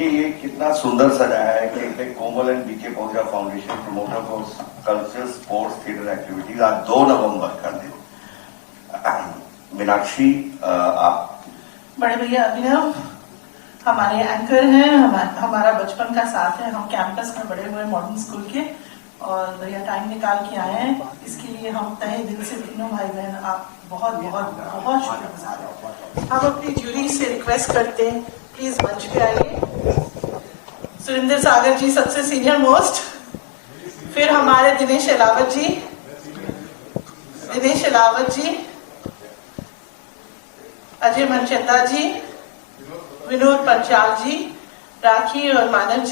देखिए ये कितना सुंदर सजाया है कि कोमल एंड बीके पहुंचा foundation promoter for culture sports theatre activities आज 2 नवंबर का दिन। मीनाक्षी आप बड़े भैया अभिनव हमारे एंकर हैं, हमारा बचपन का साथ है, हम कैंपस में बड़े हुए मॉडर्न स्कूल के, और भैया टाइम निकाल के आए हैं, इसके लिए हम तहे दिल से तीनों भाई बहन आप बहुत बहुत बहुत शुक्रगुजार हैं। हम अपनी ज्यूरी से रिक्वेस्ट करते हैं प्लीज मंच पे आइए। सुरेंद्र सागर जी सबसे सीनियर मोस्ट, फिर हमारे दिनेश अलावत जी, अजय मनचंदा जी, विनोद पंचाल जी, राखी और मानव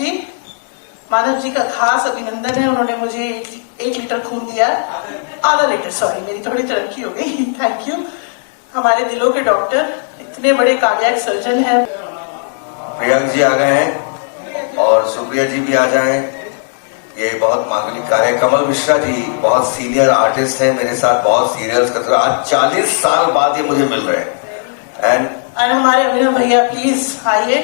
जी का खास अभिनंदन है, उन्होंने मुझे 1 लीटर खून दिया, आधा लीटर, सॉरी मेरी थोड़ी तरक्की हो गई, थैंक यू। हमारे दिलों के डॉक्टर, इतने बड़े कार्डियक सर्जन हैं। प्रियंक जी आ गए हैं और सुप्रिया जी भी आ जाएं। ये बहुत मांगलिक कार्य। कमल मिश्रा जी बहुत सीनियर आर्टिस्ट हैं, मेरे साथ बहुत सीरियल्स करते हैं, आज 40 साल बाद ये मुझे मिल रहे हैं। एंड हमारे अभिनव भैया प्लीज आइए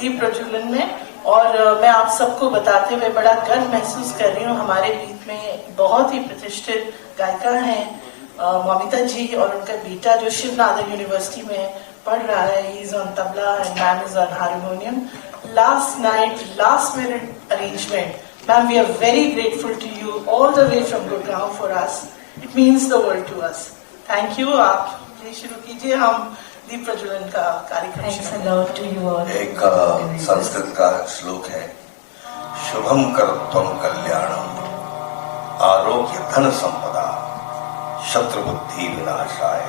दीप प्रज्वलन में। और मैं आप सबको बताते हुए बड़ा गर्व महसूस कर रही हूँ, हमारे बीच में बहुत ही प्रतिष्ठित गायिका हैं ममिता जी, और उनका बेटा जो शिवनाथन यूनिवर्सिटी में पढ़ रहा है, he is on tabla and ma'am is on harmonium. Last night last minute arrangement, ma'am we are very grateful to you all the way from Gurgaon for us, it means the world to us, thank you. आप please शुरू कीजिए, हम दीप प्रज्वलन का कार्यक्रम। एक संस्कृत का श्लोक है, शुभम करोत्तम कल्याणम आरोग्य धन संपदा शत्रु बुद्धि विनाशाय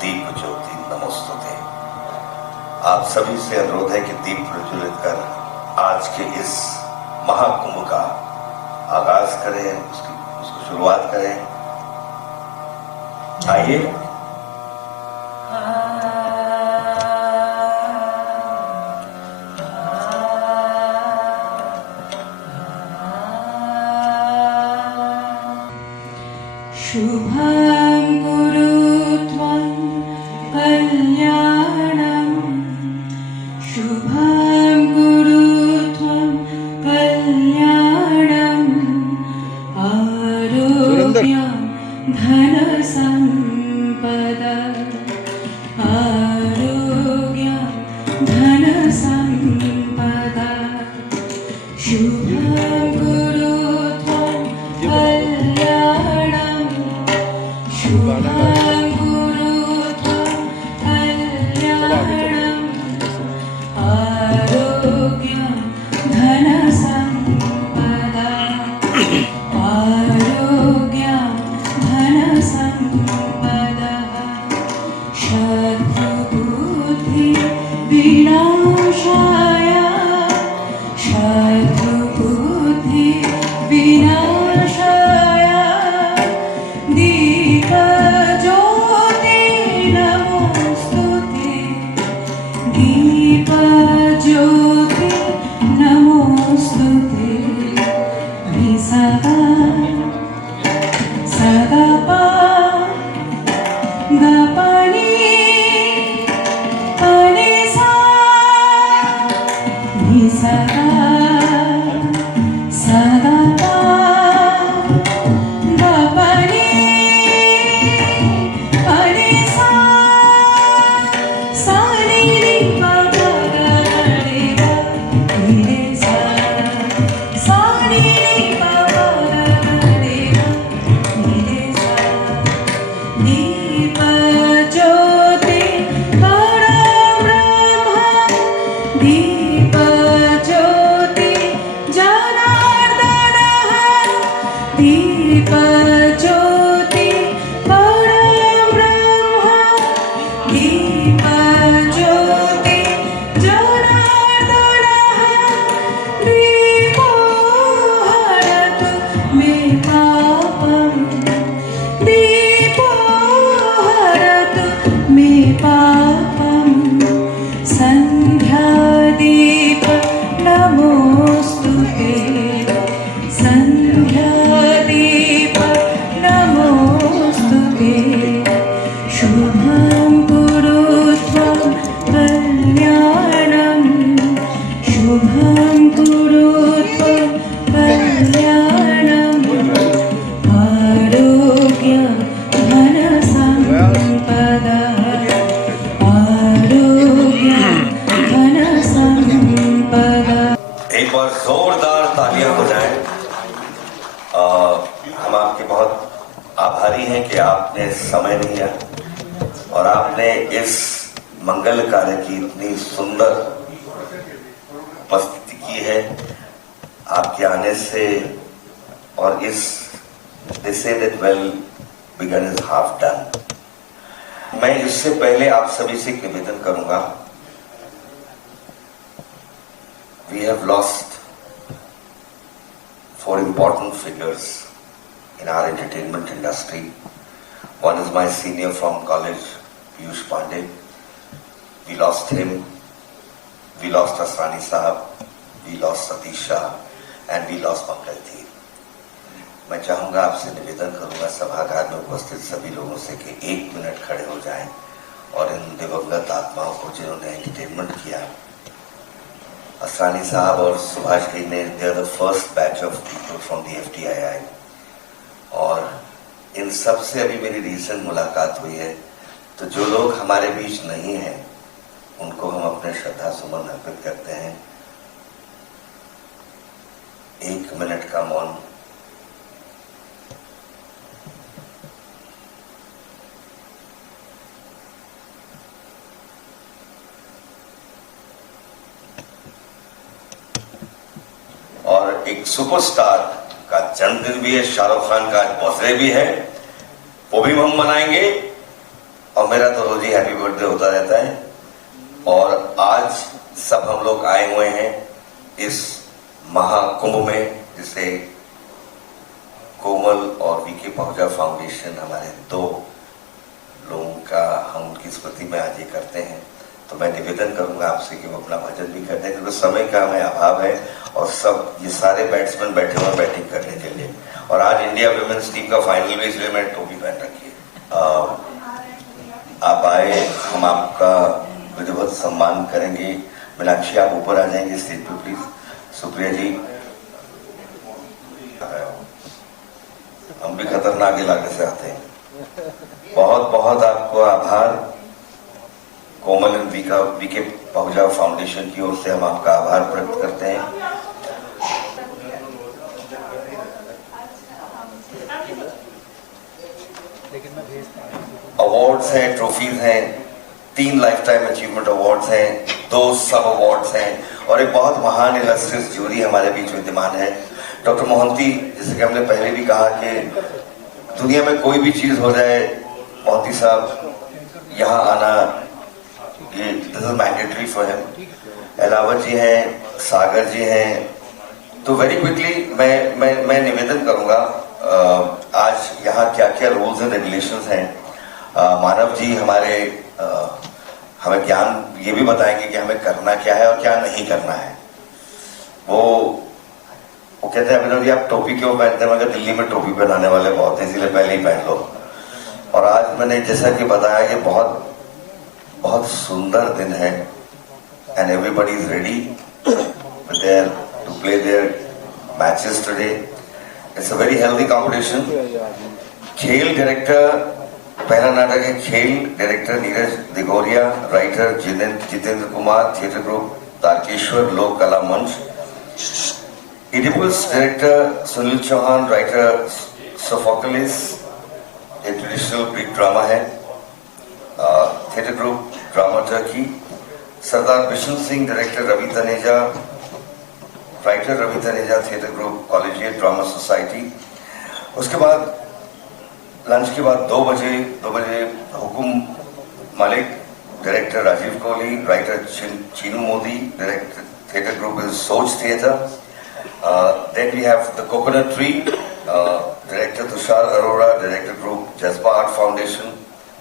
दीप ज्योति नमोस्तुते। आप सभी से अनुरोध है कि दीप प्रज्वलित कर आज के इस महाकुंभ का आगाज करें, उसकी शुरुआत करें। आइए। शुभं कुरु त्वं कल्याणं, शुभं कुरु त्वं कल्याणं, आरोग्यं धनसम्पदा, आरोग्यं धनसम्पदा, शुभं कुरु त्वं कल्याणं, शुभं कुरु त्वं कल्याणं, आरोग्यं धनसम्पदा, आरोग्यं धनसम्पदा, शत्रुबुद्धि विनाशाय, शत्रुबुद्धि विनाशाय, दीपज्योति नमोस्तुते, दीपज्योति नमोस्तुते, निसगा सगपा गपनी पनिसा, निसगा सगपा गपनी पनिसा, सानी पगा रे गा रे सा, सानी पगा रे गा रे सा, दीप ज्योति परब्रह्म, दीप ज्योति जनार्दनः, दीप ज्योति परब्रह्म, दीप ज्योति जनार्दनः, दीपो हरतु मे पापम्, दीपो हरतु मे पापम्, सन्ध्यादीप शुभं कुरुत कल्याणं आरोग्यं धनसम्पदा आरोग्यं धनसम्पदा। एक बार जोरदार तालियां बजाएं। हम आपके बहुत आभारी हैं कि आपने समय दिया और आपने इस मंगल कार्य की इतनी सुंदर उपस्थिति की है। आपके आने से और इस they say that well begun is half done। मैं इससे पहले आप सभी से एक निवेदन करूंगा। We have lost 4 important figures in our entertainment industry. One is my senior from college, Piyush Pandey. We lost him. We lost Asrani Sahab. We lost Satish Shah. And we lost Mangal Dheer। मैं चाहूंगा, आपसे निवेदन करूंगा सभागार में उपस्थित सभी लोगों से कि 1 मिनट खड़े हो जाएं और इन दिवंगत आत्माओं को जिन्होंने एंटरटेनमेंट किया, असरानी साहब और सुभाष जी ने, they are the first batch of people from the FTII। और इन सब से अभी मेरी रीसेंट मुलाकात हुई है, तो जो लोग हमारे बीच नहीं हैं उनको हम अपने श्रद्धा सुमन अर्पित करते हैं। 1 मिनट का मौन। और एक सुपरस्टार का जन्मदिन भी है, शाहरुख खान का आज बर्थडे भी है, वो भी हम मनाएंगे। और मेरा तो रोज ही हैप्पी बर्थडे होता रहता है। और आज सब हम लोग आए हुए हैं इस महाकुंभ में, जिसे कोमल और वीके पहुंचा फाउंडेशन, हमारे 2 लोगों का हम उनकी स्मृति में आज ये करते हैं। तो मैं निवेदन करूंगा आपसे कि वो अपना भजन भी कर दें, क्योंकि समय का हमें अभाव है और सब ये सारे बैट्समैन बैठे हुए बैटिंग करने के लिए। और आज इंडिया वुमेन्स टीम का फाइनल भी, इसलिए मैं टोपी पहन रखी है। आप आए, हम आपका विधिवत सम्मान करेंगे। मीनाक्षी, आप ऊपर आ जाएंगे स्टेज पे प्लीज। सुप्रिया जी, हम भी खतरनाक इलाके से आते हैं। बहुत बहुत आपको आभार। कोमल एंड वीके पहुंचा फाउंडेशन की ओर से हम आपका आभार व्यक्त करते हैं। अवार्ड्स हैं, ट्रॉफीज हैं, 3 लाइफ टाइम अचीवमेंट अवार्ड्स हैं, 2 सब अवार्ड्स हैं और एक बहुत महान इलस्ट्रियस जूरी हमारे बीच विद्यमान है। डॉक्टर मोहंती, जैसे कि हमने पहले भी कहा कि दुनिया में कोई भी चीज हो जाए, मोहंती साहब यहाँ आना ये this is mandatory for him. Ahlawat ji हैं, सागर जी हैं। तो वेरी क्विकली मैं निवेदन करूंगा, आज यहाँ क्या क्या रूल्स एंड रेगुलेशंस हैं। मानव जी हमारे हमें ज्ञान ये भी बताएंगे कि हमें करना क्या है और क्या नहीं करना है। वो कहते हैं अभिनव जी आप टोपी क्यों पहनते हैं, मगर दिल्ली में टोपी पहनाने वाले बहुत हैं, इसीलिए पहले ही पहन लो। और आज मैंने जैसा कि बताया कि बहुत बहुत सुंदर दिन है and everybody is ready there to play their matches today. It's a very healthy competition. खेल डायरेक्टर, पहला नाटक है खेल director Neeraj Digoria, writer Jitendra Kumar, theatre group Tarkeshwar Lok Kala Manch. Oedipus director Sunil Chauhan, writer Sophocles, एक ट्रेडिशनल ग्रीक ड्रामा है। Theatre group drama Turkey. Sardar Bishan Singh, director Ravi Taneja, writer Ravi Taneja, theatre group collegiate drama society. उसके बाद lunch के बाद 2 बजे Hukum Malik, director Rajeev Kohli, writer Chinu Modi, director theatre group is Soch theatre. Then we have the Coconut Tree, director Tushar Arora, director group Jazba Art Foundation.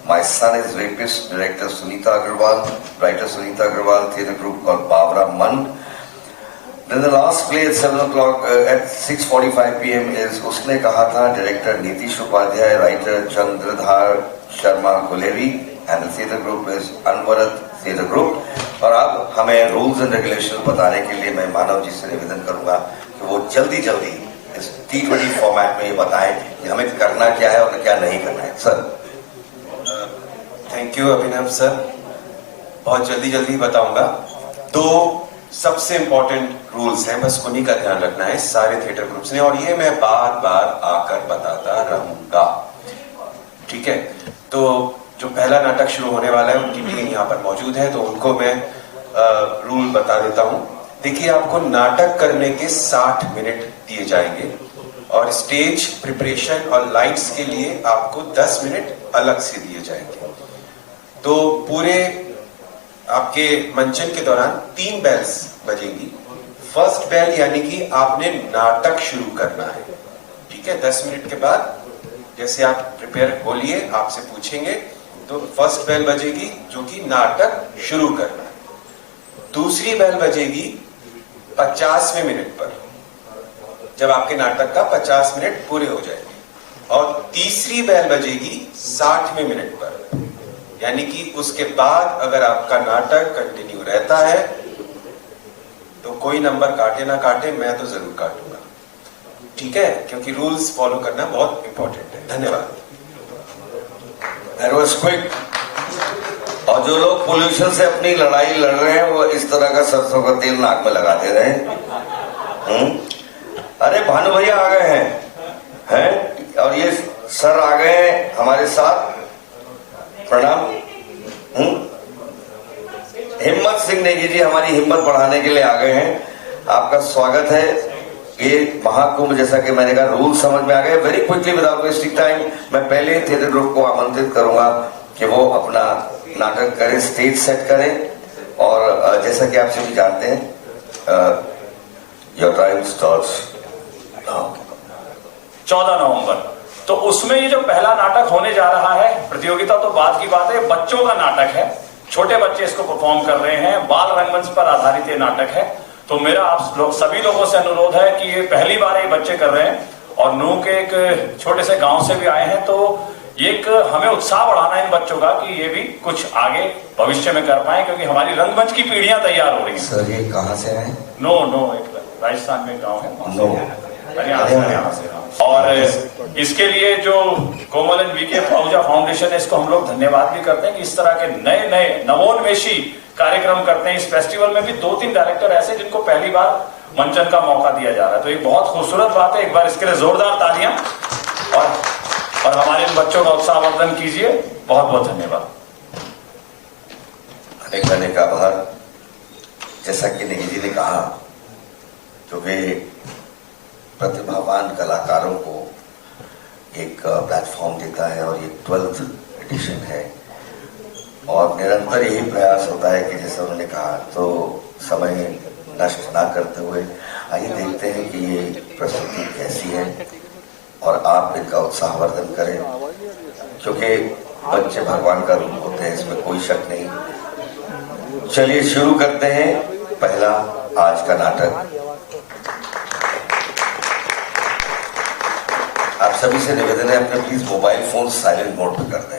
My Son is Rapist, director Sunita Agarwal, writer Sunita Agarwal, theatre group called Bavra Man. Then the last play at 7 o'clock, at 6:45 p.m. is Usne Kaha Tha, director Nitish Upadhyay, writer Chandradhar Sharma Gulevi, and the theatre group is Anvarat Theatre Group. और अब हमें rules and regulation बताने के लिए मैं मानव जी से निवेदन करूंगा कि वो जल्दी जल्दी इस T20 फॉर्मेट में ये बताएं कि हमें करना क्या है और क्या नहीं करना है। Sir. Thank you Abhinav sir, बहुत जल्दी जल्दी बताऊंगा। दो सबसे इंपॉर्टेंट रूल्स हैं, बस उन्हीं का ध्यान रखना है सारे थिएटर ग्रुप्स ने, और ये मैं बार बार आकर बताता रहूंगा, ठीक है। तो जो पहला नाटक शुरू होने वाला है उनकी टीम यहाँ पर मौजूद है, तो उनको मैं रूल बता देता हूं। देखिए, आपको नाटक करने के 60 मिनट दिए जाएंगे और स्टेज प्रिपरेशन और लाइट्स के लिए आपको 10 मिनट अलग से दिए जाएंगे। तो पूरे आपके मंचन के दौरान 3 बेल्स बजेंगी। फर्स्ट बेल यानी कि आपने नाटक शुरू करना है, ठीक है। 10 मिनट के बाद जैसे आप प्रिपेयर बोलिए, आपसे पूछेंगे तो फर्स्ट बेल बजेगी जो कि नाटक शुरू करना है। दूसरी बेल बजेगी 50वें मिनट पर, जब आपके नाटक का 50 मिनट पूरे हो जाएंगे। और तीसरी बेल बजेगी 60वें मिनट पर, यानी कि उसके बाद अगर आपका नाटक कंटिन्यू रहता है तो कोई नंबर काटे ना काटे, मैं तो जरूर काटूंगा, ठीक है, क्योंकि रूल्स फॉलो करना बहुत इंपॉर्टेंट है। धन्यवाद। That was quick। और जो लोग पोल्यूशन से अपनी लड़ाई लड़ रहे हैं वो इस तरह का सरसों का तेल नाक में लगाते रहे। अरे भानु भैया आ गए हैं और ये सर आ गए हैं हमारे साथ। प्रणाम। हिम्मत सिंह नेगी जी हमारी हिम्मत बढ़ाने के लिए आ गए हैं, आपका स्वागत है। ये महाकुंभ, जैसा कि मैंने कहा, रूल समझ में आ गए। Very quickly without wasting time मैं पहले थिएटर ग्रुप को आमंत्रित करूंगा कि वो अपना नाटक करें, स्टेज सेट करें। और जैसा कि आप सभी जानते हैं, योर टाइम स्टार्ट्स 14 नवंबर। तो उसमें ये जो पहला नाटक होने जा रहा है, प्रतियोगिता तो बाद की बात है, बच्चों का नाटक है, छोटे बच्चे इसको परफॉर्म कर रहे हैं, बाल रंगमंच पर आधारित ये नाटक है। तो मेरा आप लोग सभी लोगों से अनुरोध है कि ये पहली बार ये बच्चे कर रहे हैं और नू के एक छोटे से गांव से भी आए हैं, तो एक हमें उत्साह बढ़ाना है इन बच्चों का कि ये भी कुछ आगे भविष्य में कर पाए, क्योंकि हमारी रंगमंच की पीढ़ियां तैयार हो रही हैं। सर ये कहाँ से आए? नो एक राजस्थान में गाँव है, नो हरियाणा से। और इसके लिए जो कोमल एंड वीके आहूजा फाउंडेशन है, इसको हम लोग धन्यवाद भी करते हैं कि इस तरह के नए नए नवोन्मेषी कार्यक्रम करते हैं। इस फेस्टिवल में भी 2-3 डायरेक्टर ऐसे जिनको पहली बार मंचन का मौका दिया जा रहा है, तो एक बहुत खूबसूरत बात है। एक बार इसके लिए जोरदार तालियां और हमारे इन बच्चों का उत्साहवर्धन कीजिए। बहुत बहुत धन्यवाद। अनेक आभार। जैसा कि नेगी जी ने कहा, तो वे प्रतिभावान कलाकारों को एक प्लेटफॉर्म देता है और ये 12th एडिशन है और निरंतर यही प्रयास होता है कि जैसे उन्होंने कहा, तो समय नष्ट ना करते हुए आइए देखते हैं कि ये प्रस्तुति कैसी है और आप इनका उत्साहवर्धन करें, क्योंकि बच्चे भगवान का रूप होते हैं, इसमें कोई शक नहीं। चलिए शुरू करते हैं पहला आज का नाटक। आप सभी से निवेदन है, अपने please mobile phone silent mode पे कर दें।